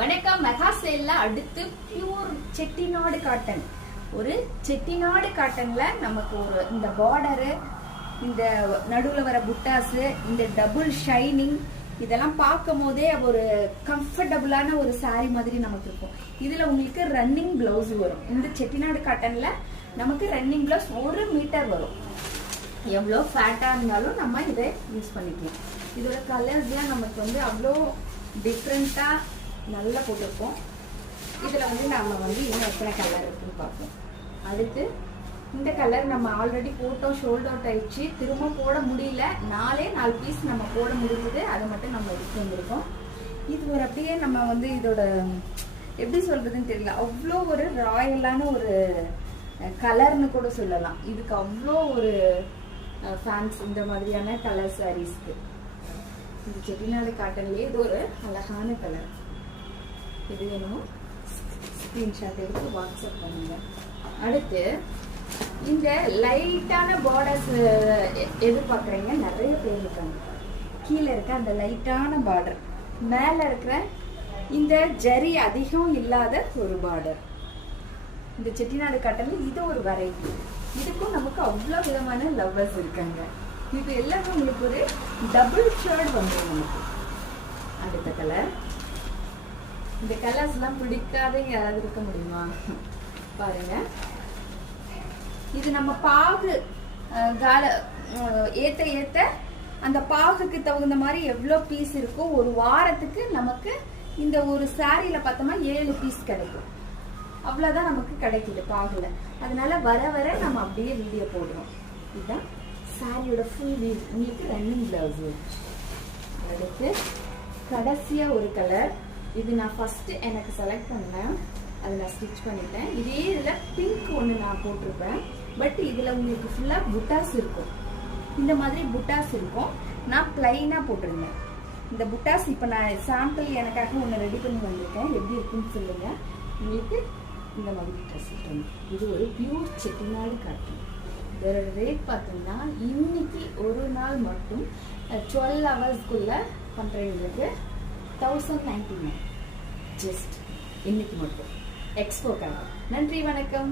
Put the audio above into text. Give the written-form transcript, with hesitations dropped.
வணக்கம். மெகா சேல்ல அடுத்து pure Chettinad cotton. ஒரு செட்டிநாடு காட்டன்ல நமக்கு ஒரு இந்த பார்டரு, இந்த நடுவுல வர புட்டாஸ், இந்த டபுள் ஷைனிங் இதெல்லாம் பார்க்கும் போதே ஒரு கம்ஃபர்டபுளான ஒரு சாரி மாதிரி நமக்கு இருக்கும். இதுல உங்களுக்கு ரன்னிங் பிளவுஸ் வரும். இந்த செட்டிநாடு காட்டன்ல நமக்கு ரன்னிங் பிளவுஸ் 1 மீட்டர் வரும். எவ்வளோ ஃபேட்டா இருந்தாலும் நம்ம இதை யூஸ் பண்ணிக்கலாம். இதோட கலர்ஸ்லாம் நமக்கு அவ்வளோ டிஃப்ரெண்டா நல்லா போட்டிருக்கோம். இதுல நம்ம இன்னும் எத்தனை கலர் இருக்குன்னு பார்ப்போம். அடுத்து இந்த கலர் நம்ம ஆல்ரெடி போட்டோம், ஷோல்ட் அவுட் ஆயிடுச்சு, திரும்ப போட முடியல. 4 பீஸ் நம்ம போட முடிஞ்சது, அதை மட்டும் நம்ம எடுத்து வந்திருக்கோம். இது ஒரு அப்படியே நம்ம இதோட எப்படி சொல்றதுன்னு தெரியல, அவ்வளோ ஒரு ராயலான ஒரு கலர்னு கூட சொல்லலாம். இதுக்கு அவ்வளோ ஒரு ஃபேன்ஸ் இந்த மாதிரியான கலர் சாரீஸ்க்கு. இந்த செட்டிநாடு காட்டன்லயே இது ஒரு அழகான கலர். இது வேணும் ஸ்கிரீன்ஷாட் எடுத்து வாட்ஸ்அப் பண்ணுங்க. அடுத்து இந்த லைட்டான பார்டர்ஸ் எதிர்பார்க்குறீங்க நிறைய பேர் இருக்காங்க. கீழே இருக்க அந்த லைட்டான பார்டர், மேலே இருக்கிற இந்த ஜரி அதிகம் இல்லாத ஒரு பார்டர். இந்த செட்டிநாடு காட்டன்ல இது ஒரு வெரைட்டி. இதுக்கும் நமக்கு அவ்வளோ விதமான லவ்வர்ஸ் இருக்காங்க. இது எல்லாமே உங்களுக்கு ஒரு டபுள் ஷேர்ட் வந்துடும் நமக்கு. அடுத்த கலர், இந்த கலர்ஸ் எல்லாம் பிடிக்காத யாராவது இருக்க முடியுமா? பாருங்க, இது நம்ம பாகு ஏத்த ஏத்த அந்த பாகுக்கு தகுந்த மாதிரி எவ்வளோ பீஸ் இருக்கும். ஒரு வாரத்துக்கு நமக்கு இந்த ஒரு சாரியில பார்த்தோம்னா 7 பீஸ் கிடைக்கும். அவ்வளவுதான் நமக்கு கிடைக்குது பாகுல. அதனால வர வர நம்ம அப்படியே வீடியோ போடுறோம். இதுதான் சாரியோட ஃபுல் வியூ. உங்களுக்கு ரன்னிங் பிளவுஸ். அடுத்து கடைசியா ஒரு கலர். இது நான் ஃபர்ஸ்ட் எனக்கு செலக்ட் பண்ணேன், அதை நான் ஸ்டிச் பண்ணிட்டேன். இதே இதில் பிங்க் ஒன்று நான் போட்டிருப்பேன். பட் இதில் உங்களுக்கு ஃபுல்லாக புட்டாஸ் இருக்கும். இந்த மாதிரி புட்டாஸ் இருக்கும். நான் பிளைனாக போட்டிருந்தேன். இந்த புட்டாஸ் இப்போ நான் சாம்பிள் எனக்காக ஒன்று ரெடி பண்ணி வந்திருக்கேன். எப்படி இருக்குன்னு சொல்லுங்க. உங்களுக்கு இந்த மாதிரி ட்ரெஸ் இருக்கும். இது ஒரு பியூர் செட்டிநாடு காட்டன். இதோட ரேட் பார்த்தீங்கன்னா இன்னைக்கு ஒரு நாள் மட்டும் 12 ஹவர்ஸ்க்குள்ள பண்ணுறவங்களுக்கு 1099. ஜஸ்ட் இன்னைக்கு மட்டும் எக்ஸ்போக்காக. நன்றி, வணக்கம்.